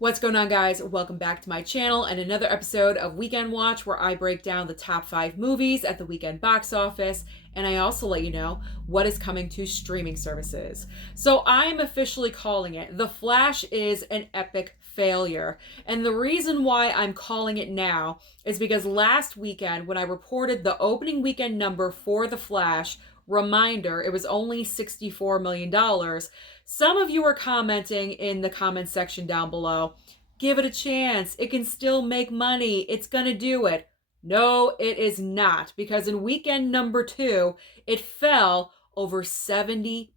What's going on, guys? Welcome back to my channel and another episode of Weekend Watch, where I break down the top 5 movies at the weekend box office, and I also let you know what is coming to streaming services. So I'm officially calling it The Flash is an epic failure. And the reason why I'm calling it now is because last weekend, when I reported the opening weekend number for The Flash, reminder, it was only $64 million. Some of you are commenting in the comment section down below, give it a chance. It can still make money. It's going to do it. No, it is not, because in weekend number 2, it fell over 70%,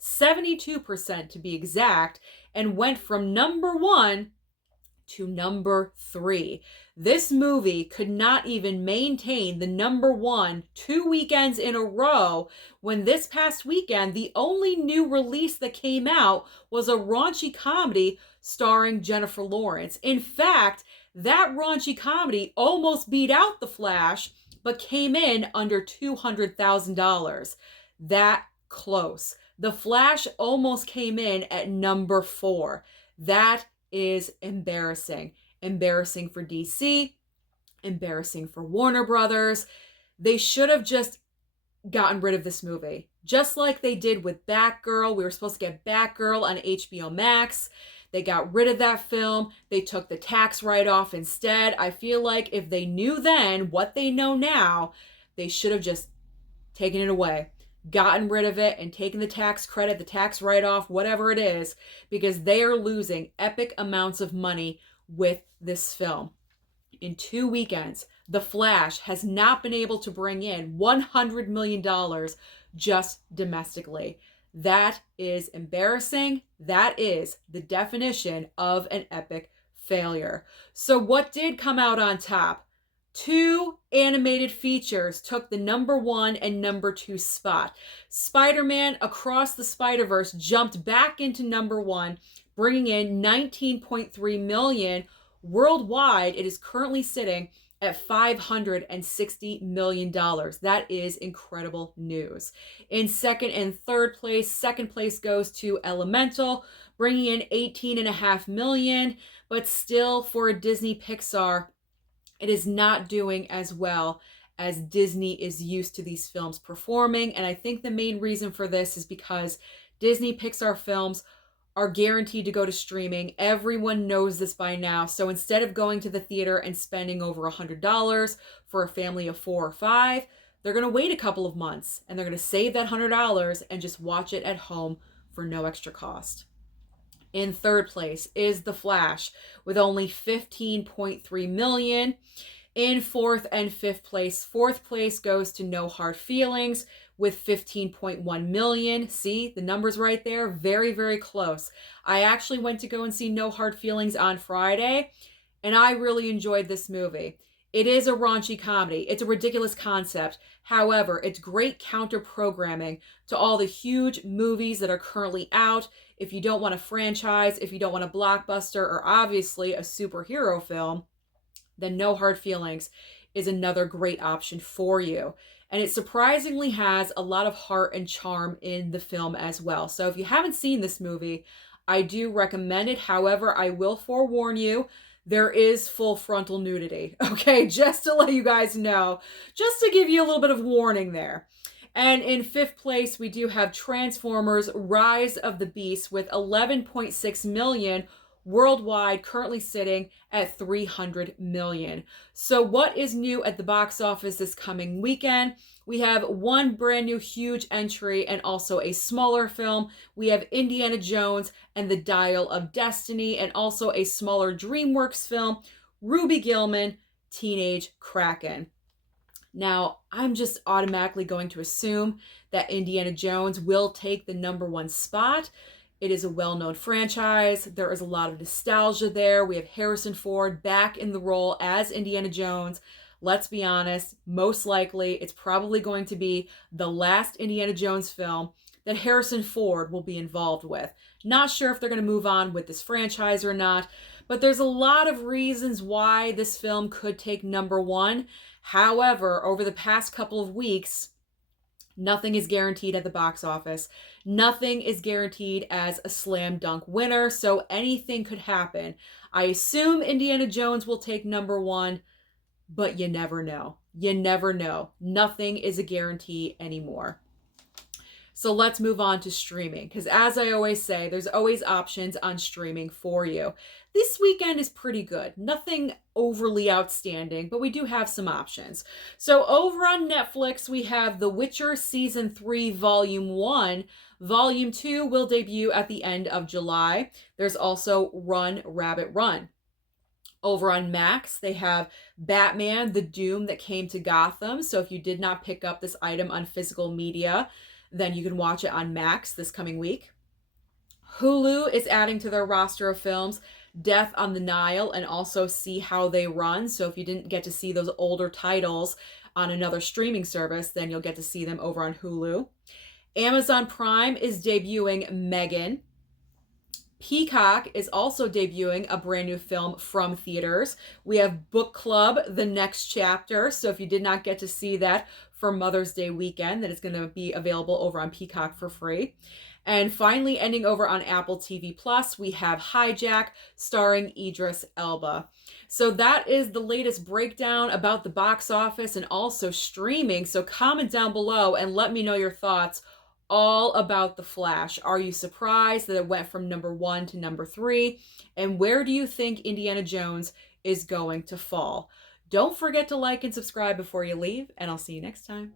72% to be exact, and went from number 1 to number 3. This movie could not even maintain the number 1 2 weekends in a row, when this past weekend the only new release that came out was a raunchy comedy starring Jennifer Lawrence. In fact, that raunchy comedy almost beat out The Flash, but came in under $200,000. That close. The Flash almost came in at number 4. That is embarrassing. Embarrassing for DC, embarrassing for Warner Brothers. They should have just gotten rid of this movie, just like they did with Batgirl. We were supposed to get Batgirl on HBO Max. They got rid of that film. They took the tax write-off instead. I feel like if they knew then what they know now, they should have just taken it away, gotten rid of it, and taken the tax credit, the tax write-off, whatever it is, because they are losing epic amounts of money with this film. In 2 weekends, The Flash has not been able to bring in $100 million just domestically. That is embarrassing. That is the definition of an epic failure. So what did come out on top? 2 animated features took the number 1 and number 2 spot. Spider-Man Across the Spider-Verse jumped back into number 1, bringing in $19.3 million. Worldwide, it is currently sitting at $560 million. That is incredible news. In second and third place, second place goes to Elemental, bringing in $18.5 million, but still for a Disney Pixar, it is not doing as well as Disney is used to these films performing. And I think the main reason for this is because Disney Pixar films are guaranteed to go to streaming. Everyone knows this by now. So instead of going to the theater and spending over $100 for a family of 4 or 5, they're going to wait a couple of months and they're going to save that $100 and just watch it at home for no extra cost. In third place is The Flash with only $15.3 million. In fourth and fifth place, fourth place goes to No Hard Feelings with $15.1 million. See, the numbers right there, very, very close. I actually went to go and see No Hard Feelings on Friday, and I really enjoyed this movie. It is a raunchy comedy. It's a ridiculous concept. However, it's great counter-programming to all the huge movies that are currently out. If you don't want a franchise, if you don't want a blockbuster, or obviously a superhero film, then No Hard Feelings is another great option for you. And it surprisingly has a lot of heart and charm in the film as well. So if you haven't seen this movie, I do recommend it. However, I will forewarn you, there is full frontal nudity, okay? Just to let you guys know, just to give you a little bit of warning there. And in fifth place, we do have Transformers Rise of the Beast with $11.6 million worldwide, currently sitting at $300 million. So what is new at the box office this coming weekend? We have one brand new huge entry and also a smaller film. We have Indiana Jones and the Dial of Destiny, and also a smaller DreamWorks film, Ruby Gillman, Teenage Kraken. Now, I'm just automatically going to assume that Indiana Jones will take the number 1 spot. It is a well-known franchise. There is a lot of nostalgia there. We have Harrison Ford back in the role as Indiana Jones. Let's be honest, most likely it's probably going to be the last Indiana Jones film that Harrison Ford will be involved with. Not sure if they're going to move on with this franchise or not, but there's a lot of reasons why this film could take number 1. However, over the past couple of weeks, Nothing is guaranteed at the box office. Nothing is guaranteed as a slam dunk winner, so anything could happen. I assume Indiana Jones will take number one, but you never know. You never know. Nothing is a guarantee anymore. So let's move on to streaming, because as I always say, there's always options on streaming for you. This weekend is pretty good. Nothing overly outstanding, but we do have some options. So over on Netflix, we have The Witcher Season 3 Volume 1. Volume 2 will debut at the end of July. There's also Run, Rabbit, Run. Over on Max, they have Batman, The Doom That Came to Gotham. So if you did not pick up this item on physical media, then you can watch it on Max this coming week. Hulu is adding to their roster of films Death on the Nile and also See How They Run. So if you didn't get to see those older titles on another streaming service, then you'll get to see them over on Hulu. Amazon Prime is debuting Megan. Peacock is also debuting a brand new film from theaters. We have Book Club, The Next Chapter. So if you did not get to see that for Mother's Day weekend, that is going to be available over on Peacock for free. And finally, ending over on Apple TV Plus, we have Hijack, starring Idris Elba. So that is the latest breakdown about the box office and also streaming. So comment down below and let me know your thoughts all about The Flash. Are you surprised that it went from number 1 to number 3? And where do you think Indiana Jones is going to fall? Don't forget to like and subscribe before you leave, and I'll see you next time.